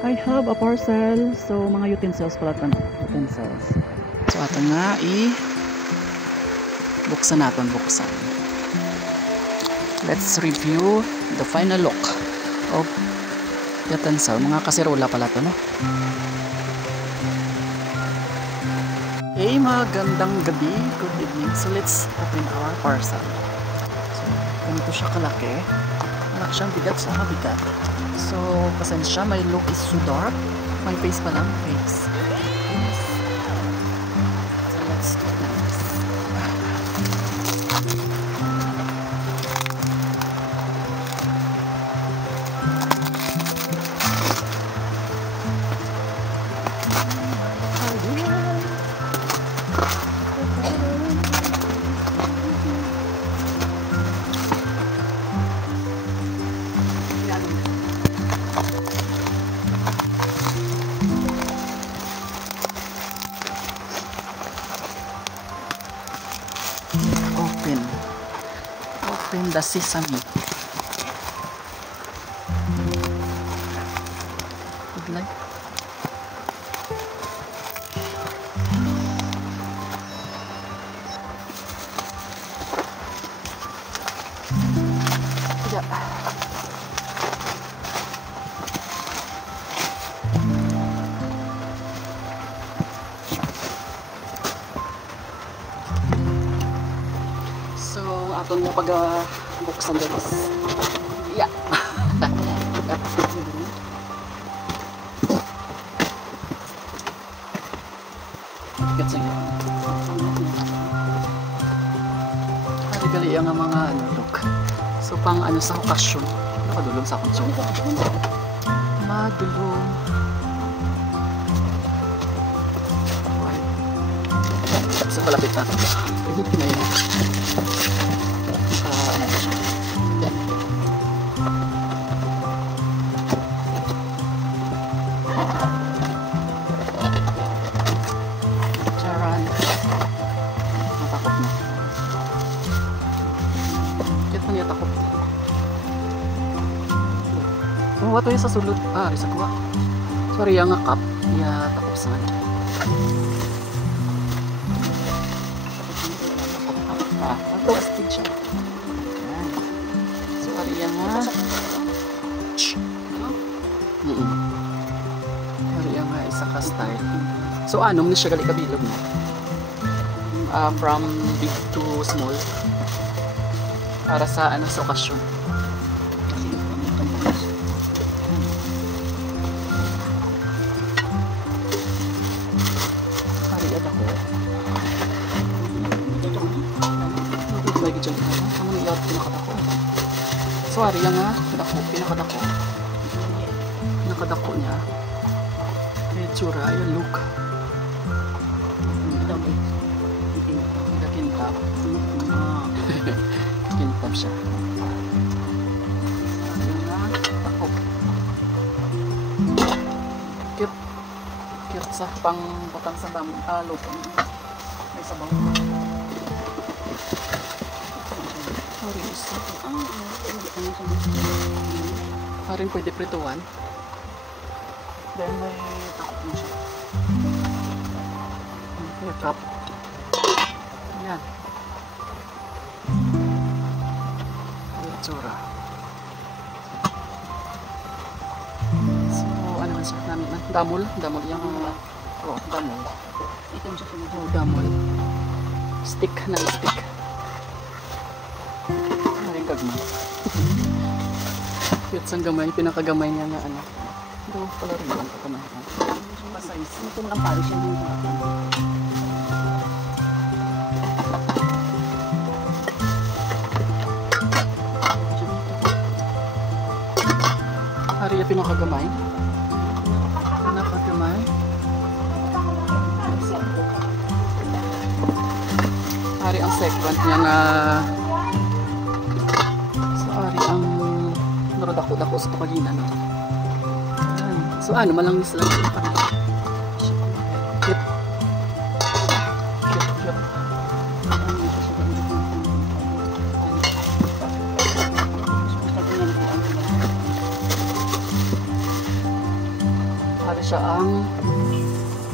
I have a parcel. So, mga utensils pala ito. Utensils. So, ato nga buksan natin. Let's review the final look of utensil. Mga kaserola pala ito, no? Hey, magandang gabi. Good evening. So, let's open our parcel. So, ganito siya kalaki. Malaki siyang bigat sa bigat. So, pasensya, my look is so dark. My face pa lang, face. So, let's do this. Open the sesame. Good luck. Yeah. Aton mo pag buksan guys. Yeah. Get sa iyo. Gali ang mga look. So pang sa okasyon. Nakadulong sa akong chong. Madulong. Sa palapit natin. Na yun. Charan. Natakot na. Kaya pa niya takot. Oh, wato yung sa sulod. Isa kuha. Sorry, yung cup. Iya, takot sa nga. Ito, astig siya. So, ariya nga. Ariya nga, isa ka style. So, anom ni siya gali kabilog mo? From big to small. Para sa sa okasyon. Ariya ako. Lagi dyan ka. Kamu nilaw pinakadako. So, ariya nga. Pinakadako. Pinakadako niya. Itsura. Yung look. Kintab. Kintab siya. Ariya nga. Tako. Cute. Cute sa pang-butang sa look. May sabang. Parin pwede prituan. Then may takot mo siya. May cup. Yan. Itsura. So, ano man siya namin? Damol. Damol yung damol. Ito siya siya. Damol. Stick na stick. Kagma. Cute sang gamay, pinakagamay niya nga ano. Ito pala rin ang kakamay. Masize. Ito lang pala siya dito. Hari yung pinakagamay. Pinakagamay. Hari ang second niya nga ang narodako-dako sa kapaginan. So ano, malangis lang siya. Cute. Cute. siya ang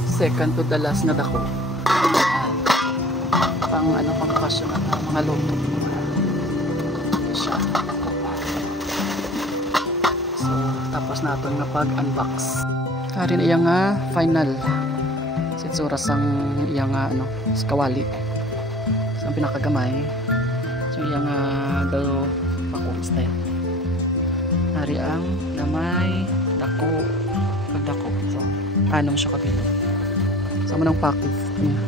second to the last na dako. Pang ano, pang okasyon at mga loto. Siya. So, tapos natin na pag-unbox. Karin iya nga final. Sitsura sang iya nga ano, kawali. Sang pinakagamay. So, iya nga daw pakong style. Hari ang namay, dako, pagdako. So, anong siya kabilo. So, manang package niya.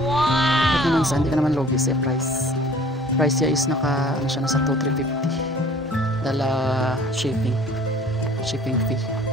Wow! Ito naman sa, hindi ka naman logis eh, price. Price niya is naka, ano siya, nasa 2,350. Dala shipping fee.